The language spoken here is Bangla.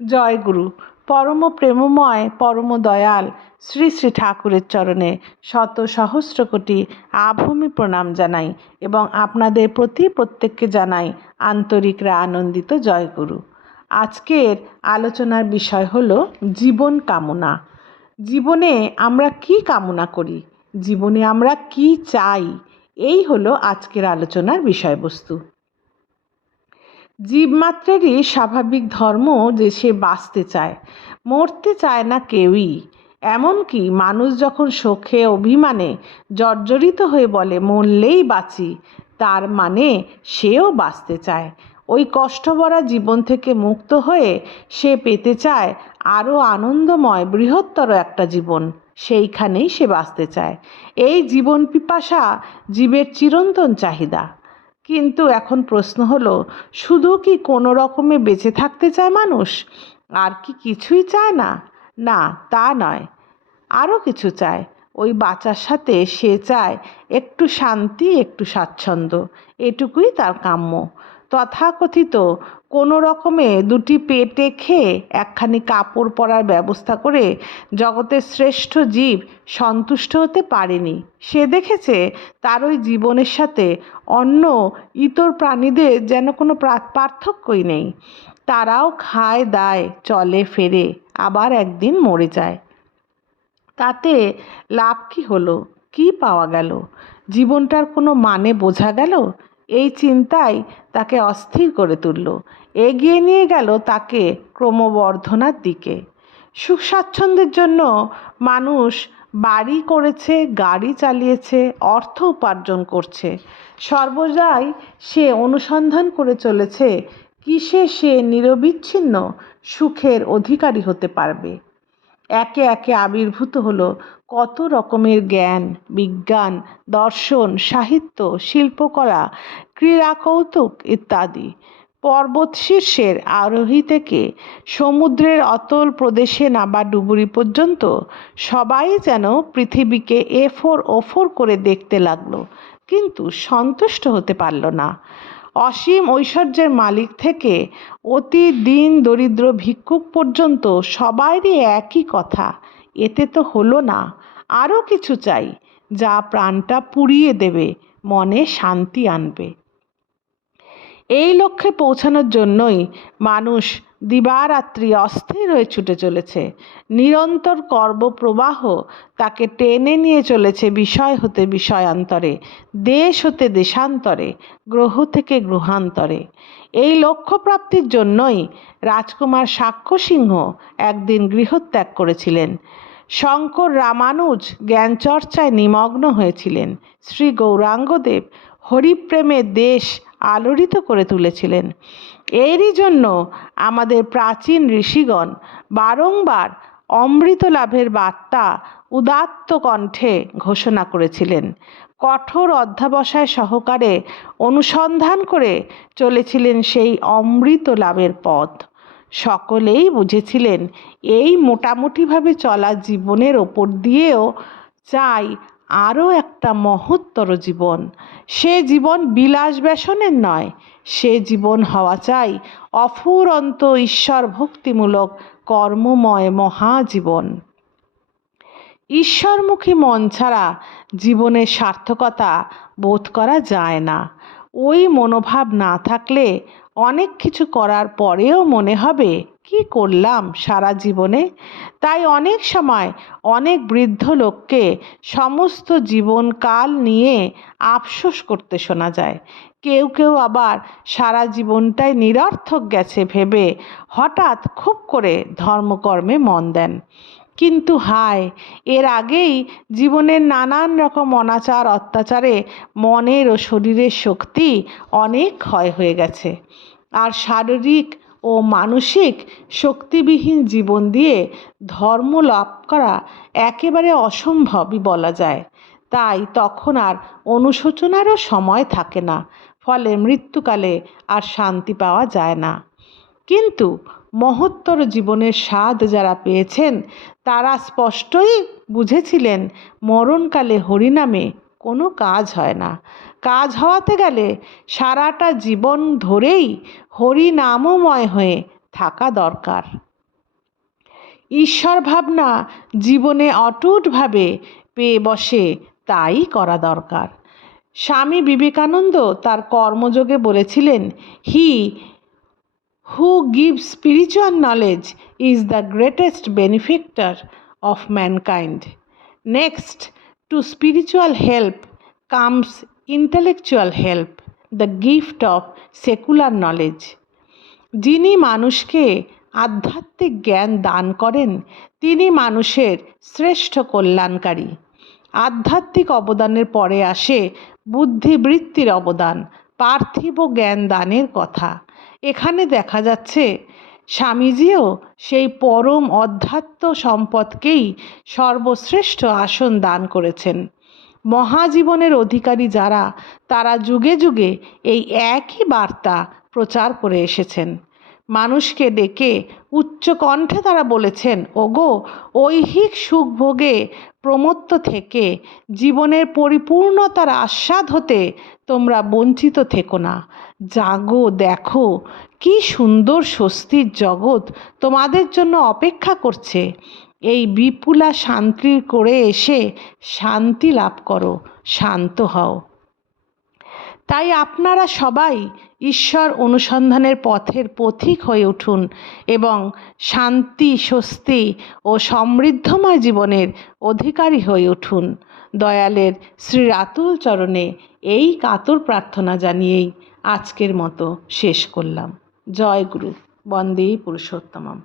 জয় গুরু পরম প্রেমময়, পরম দয়াল, শ্রী শ্রী ঠাকুরের চরণে শত সহস্র কোটি আভূমি প্রণাম জানাই এবং আপনাদের প্রতি প্রত্যেককে জানাই আন্তরিকরা আনন্দিত জয় গুরু আজকের আলোচনার বিষয় হল জীবন কামনা। জীবনে আমরা কি কামনা করি? জীবনে আমরা কি চাই? এই হলো আজকের আলোচনার বিষয়বস্তু। জীবমাত্রেরই স্বাভাবিক ধর্ম যে সে বাঁচতে চায়, মরতে চায় না কেউই। এমনকি মানুষ যখন শোকে, অভিমানে, জর্জরিত হয়ে বলে, মরলেই বাঁচি তার মানে সেও বাঁচতে চায়। ওই কষ্টভরা জীবন থেকে মুক্ত হয়ে সে পেতে চায় আরও আনন্দময়, বৃহত্তর একটা জীবন। সেইখানেই সে বাঁচতে চায়। এই জীবন পিপাসা জীবের চিরন্তন চাহিদা। কিন্তু এখন প্রশ্ন হলো, শুধু কি কোনো রকমে বেঁচে থাকতে চায় মানুষ? আর কি কিছুই চায় না? না, তা নয়। আরও কিছু চায়। ওই বাচ্চার সাথে সে চায় একটু শান্তি, একটু স্বাচ্ছন্দ্য। এটুকুই তার কাম্য। তথাকথিত কোনো রকমে দুটি পেটে খেয়ে একখানি কাপড় পরার ব্যবস্থা করে জগতের শ্রেষ্ঠ জীব সন্তুষ্ট হতে পারেনি। সে দেখেছে তার ওই জীবনের সাথে অন্য ইতর প্রাণীদের যেন কোনো পার্থক্যই নেই। তারাও খায়, দায়, চলে, ফেরে, আবার একদিন মরে যায়। তাতে লাভ কি হলো? কি পাওয়া গেল? জীবনটার কোনো মানে বোঝা গেল? এই চিন্তাই তাকে অস্থির করে তুলল। এগিয়ে নিয়ে গেল তাকে ক্রমবর্ধনার দিকে। সুখ স্বাচ্ছন্দ্যের জন্য মানুষ বাড়ি করেছে, গাড়ি চালিয়েছে, অর্থ উপার্জন করছে। সর্বদাই সে অনুসন্ধান করে চলেছে, কিসে সে নিরবিচ্ছিন্ন সুখের অধিকারী হতে পারবে? একে একে আবির্ভূত হলো কত রকমের জ্ঞান, বিজ্ঞান, দর্শন, সাহিত্য, শিল্পকলা ক্রীড়া কৌতুক ইত্যাদি। পর্বত শীর্ষের আরোহী থেকে সমুদ্রের অতল প্রদেশে নাবা ডুবুরি পর্যন্ত সবাই যেন পৃথিবীকে এফোর ওফোর করে দেখতে লাগল, কিন্তু সন্তুষ্ট হতে পারল না। অসীম ঐশ্বর্যের মালিক থেকে অতি দিন দরিদ্র ভিক্ষুক পর্যন্ত সবাইরই একই কথা। এতে তো হলো না। আরও কিছু চাই, যা প্রাণটা পুড়িয়ে দেবে, মনে শান্তি আনবে। এই লক্ষ্যে পৌঁছানোর জন্যই মানুষ দিবারাত্রি অস্থির হয়ে ছুটে চলেছে। নিরন্তর কর্মপ্রবাহ তাকে টেনে নিয়ে চলেছে বিষয় হতে বিষয়ান্তরে, দেশ হতে দেশান্তরে, গ্রহ থেকে গ্রহান্তরে। এই লক্ষ্য প্রাপ্তির জন্যই রাজকুমার সাক্ষ্য সিংহ একদিন গৃহত্যাগ করেছিলেন। শঙ্কর রামানুজ জ্ঞানচর্চায় নিমগ্ন হয়েছিলেন। শ্রী গৌরাঙ্গদেব হরিপ্রেমে দেশ আলোড়িত করে তুলেছিলেন। এরই জন্য আমাদের প্রাচীন ঋষিগণ বারংবার অমৃত লাভের বার্তা উদাত্ত কণ্ঠে ঘোষণা করেছিলেন। কঠোর অধ্যাবসায় সহকারে অনুসন্ধান করে চলেছিলেন সেই অমৃত লাভের পথ। সকলেই বুঝেছিলেন এই মোটামুটিভাবে চলা জীবনের ওপর দিয়েও চাই আরও একটা মহত্তর জীবন। সে জীবন বিলাস ব্যসনের নয়, সে জীবন হওয়া চাই অফুরন্ত ঈশ্বর ভক্তিমূলক কর্মময় মহাজীবন। ঈশ্বরমুখী মন ছাড়া জীবনের সার্থকতা বোধ করা যায় না। ওই মনোভাব না থাকলে অনেক কিছু করার পরেও মনে হবে, কি করলাম সারা জীবনে? তাই অনেক সময় অনেক বৃদ্ধ লোককে সমস্ত জীবনকাল নিয়ে আফসোস করতে শোনা যায়। কেউ কেউ আবার সারা জীবনটাই নিরর্থক গেছে ভেবে হঠাৎ খুব করে ধর্মকর্মে মন দেন। কিন্তু হায়, এর আগেই জীবনের নানান রকম অনাচার, অত্যাচারে মনের ও শরীরের শক্তি অনেক ক্ষয় হয়ে গেছে। আর শারীরিক ও মানসিক শক্তিবিহীন জীবন দিয়ে ধর্ম লাভ করা একেবারে অসম্ভবই বলা যায়। তাই তখন আর অনুশোচনারও সময় থাকে না, ফলে মৃত্যুকালে আর শান্তি পাওয়া যায় না। কিন্তু মহত্তর জীবনের স্বাদ যারা পেয়েছেন, তারা স্পষ্টই বুঝেছিলেন, মরণকালে হরিনামে কোনো কাজ হয় না। কাজ হওয়াতে গেলে সারাটা জীবন ধরেই হরিনামময় হয়ে থাকা দরকার। ঈশ্বর ভাবনা জীবনে অটুটভাবে পেয়ে বসে তাই করা দরকার। স্বামী বিবেকানন্দ তার কর্মযোগে বলেছিলেন, he who give spiritual knowledge is the greatest benefactor of mankind next to spiritual help comes intellectual help the gift of secular knowledge যিনি মানুষকে আধ্যাত্মিক জ্ঞান দান করেন, তিনি মানুষের শ্রেষ্ঠ কল্যাণকারী। আধ্যাত্মিক অবদানের পরে আসে বুদ্ধিবৃত্তির অবদান, পার্থিব জ্ঞান দানের কথা। এখানে দেখা যাচ্ছে স্বামীজিও সেই পরম অধ্যাত্ম সম্পদকেই সর্বশ্রেষ্ঠ আসন দান করেছেন। মহাজীবনের অধিকারী যারা, তারা যুগে যুগে এই একই বার্তা প্রচার করে এসেছেন। মানুষকে ডেকে উচ্চ কণ্ঠে তারা বলেছেন, ওগো, ঐহিক সুখভোগে প্রমত্ত থেকে জীবনের পরিপূর্ণতার আস্বাদ হতে তোমরা বঞ্চিত থেকো না। জাগো, দেখো, কি সুন্দর স্বস্তির জগৎ তোমাদের জন্য অপেক্ষা করছে। এই বিপুলা শান্তির করে এসে শান্তি লাভ করো, শান্ত হও। তাই আপনারা সবাই ঈশ্বর অনুসন্ধানের পথের পথিক হয়ে উঠুন এবং শান্তি, স্বস্তি ও সমৃদ্ধময় জীবনের অধিকারী হয়ে উঠুন। দয়ালের শ্রী রাতুল চরণে এই কাতর প্রার্থনা জানিয়েই আজকের মতো শেষ করলাম। জয় গুরু। বন্দে পুরুষোত্তমম।